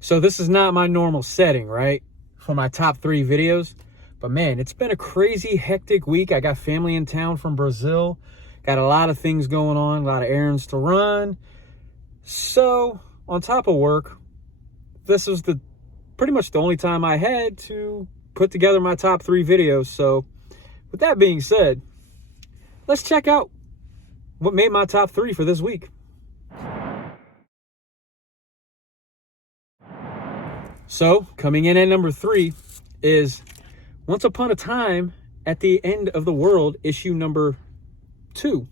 So this is not my normal setting, right, for my top 3 videos. But man, it's been a crazy, hectic week. I got family in town from Brazil. Got a lot of things going on, a lot of errands to run. So on top of work, this is pretty much the only time I had to put together my top 3 videos. So with that being said, let's check out what made my top 3 for this week. So coming in at number 3 is Once Upon a Time at the End of the World, issue number 2.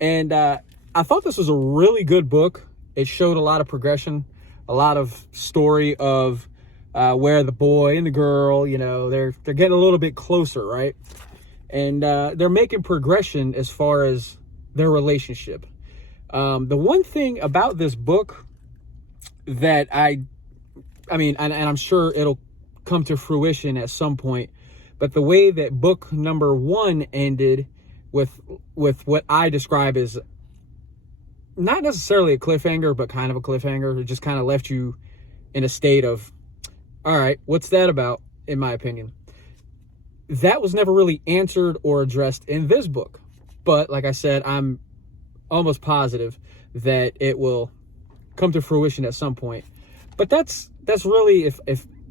And I thought this was a really good book. It showed a lot of progression, a lot of story of where the boy and the girl, you know, they're getting a little bit closer, right? And they're making progression as far as their relationship. The one thing about this book that I mean, and I'm sure it'll come to fruition at some point, but the way that book number 1 ended with what I describe as not necessarily a cliffhanger, but kind of a cliffhanger. It just kind of left you in a state of, all right, what's that about, in my opinion? That was never really answered or addressed in this book. But like I said, I'm almost positive that it will come to fruition at some point. But that's really, if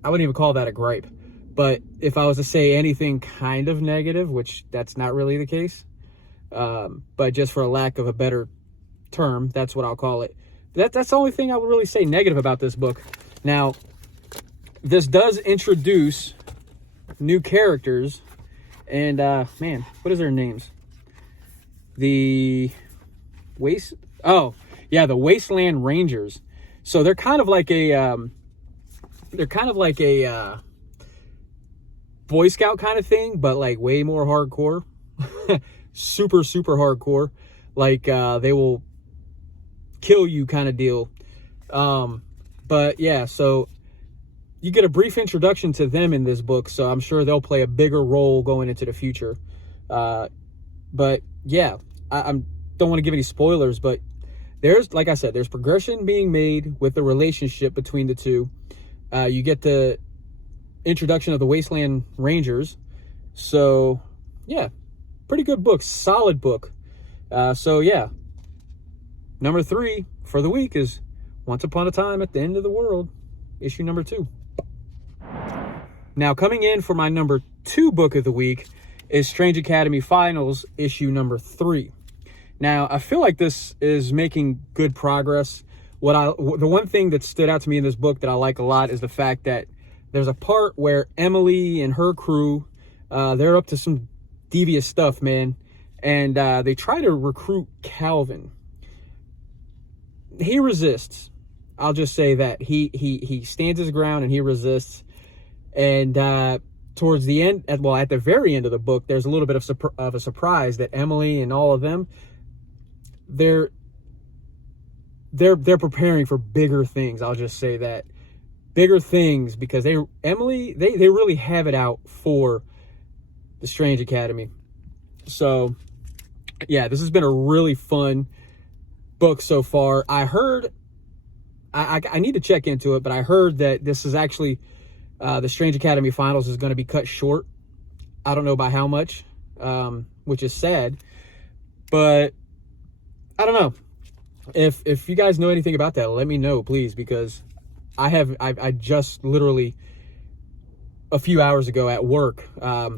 I wouldn't even call that a gripe. But if I was to say anything kind of negative, which that's not really the case, but just for a lack of a better term, that's what I'll call it. That's the only thing I would really say negative about this book. Now, this does introduce new characters, and man, what is their names? The Wasteland Rangers. So they're kind of like a Boy Scout kind of thing, but like way more hardcore. super hardcore. Like they will kill you kind of deal. But yeah, so you get a brief introduction to them in this book, so I'm sure they'll play a bigger role going into the future. But yeah, I don't want to give any spoilers, but there's, like I said, there's progression being made with the relationship between the two. You get the introduction of the Wasteland Rangers. So yeah, pretty good book, solid book. So yeah, number 3 for the week is Once Upon a Time at the End of the World, issue number 2. Now coming in for my number 2 book of the week is Strange Academy Finals, issue number 3. Now, I feel like this is making good progress. The one thing that stood out to me in this book that I like a lot is the fact that there's a part where Emily and her crew, they're up to some devious stuff, man. And they try to recruit Calvin. He resists. I'll just say that. He stands his ground and he resists. And towards the end, at the very end of the book, there's a little bit of a surprise that Emily and all of them, they're preparing for bigger things. I'll just say that. Bigger things, because they really have it out for the Strange Academy. So yeah, this has been a really fun book so far. I heard, I need to check into it, but I heard that this is actually the Strange Academy Finals is going to be cut short. I don't know by how much, which is sad, but I don't know. If you guys know anything about that, let me know, please, because I just literally a few hours ago at work, I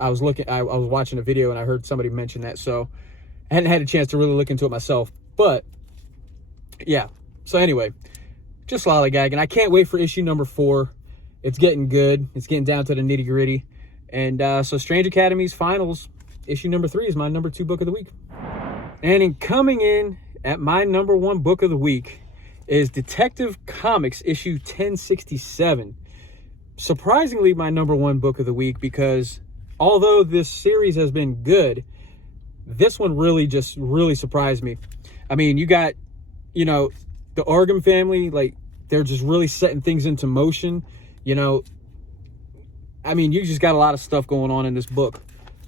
was watching a video and I heard somebody mention that, so I hadn't had a chance to really look into it myself. But yeah, so anyway, just lollygagging. I can't wait for issue number 4. It's getting good. It's getting down to the nitty gritty. And so Strange Academy's Finals, issue number 3 is my number 2 book of the week. And coming in at my number 1 book of the week is Detective Comics issue 1067. Surprisingly, my number 1 book of the week, because although this series has been good, this one really surprised me. I mean, you got, you know, the Oregon family, like, they're just really setting things into motion. You know, I mean, you just got a lot of stuff going on in this book.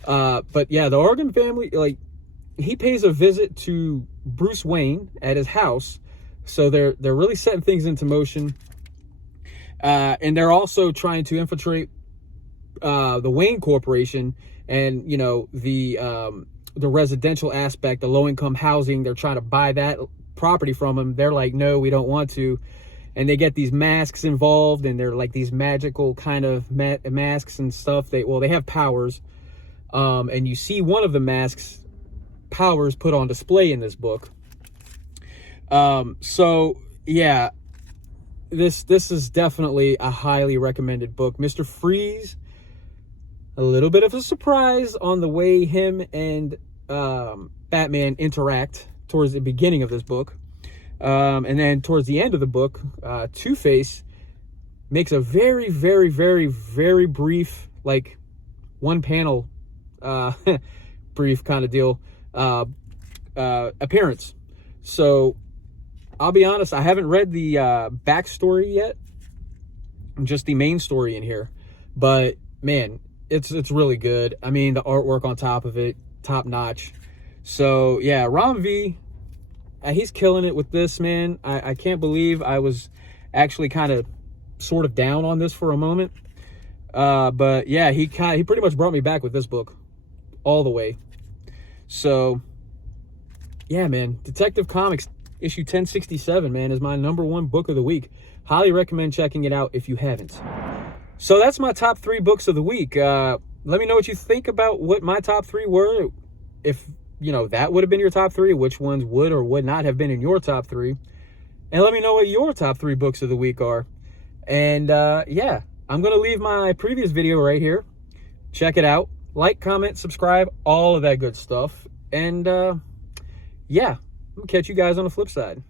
But yeah, the Oregon family, like, he pays a visit to Bruce Wayne at his house So they're really setting things into motion. And they're also trying to infiltrate the Wayne Corporation and, you know, the residential aspect, the low-income housing. They're trying to buy that property from them. They're like, no, we don't want to. And they get these masks involved, and they're like these magical kind of masks and stuff. They have powers. And you see one of the masks powers put on display in this book. So yeah, this is definitely a highly recommended book. Mr. Freeze, a little bit of a surprise on the way him and Batman interact towards the beginning of this book. And then towards the end of the book, Two-Face makes a very, very, very, very brief, like one panel brief kind of deal appearance. So I'll be honest, I haven't read the backstory yet, just the main story in here, but man, it's really good. I mean, the artwork on top of it, top notch. So yeah, Ram V, he's killing it with this, man. I can't believe I was actually kind of sort of down on this for a moment, but yeah, he pretty much brought me back with this book all the way. So yeah, man, Detective Comics issue 1067, man, is my #1 book of the week. Highly recommend checking it out if you haven't. So that's my top 3 books of the week. Let me know what you think about what my top 3 were. If, you know, that would have been your top 3, which ones would or would not have been in your top 3. And let me know what your top 3 books of the week are. And yeah, I'm going to leave my previous video right here. Check it out. Like, comment, subscribe, all of that good stuff. And yeah, I'll catch you guys on the flip side.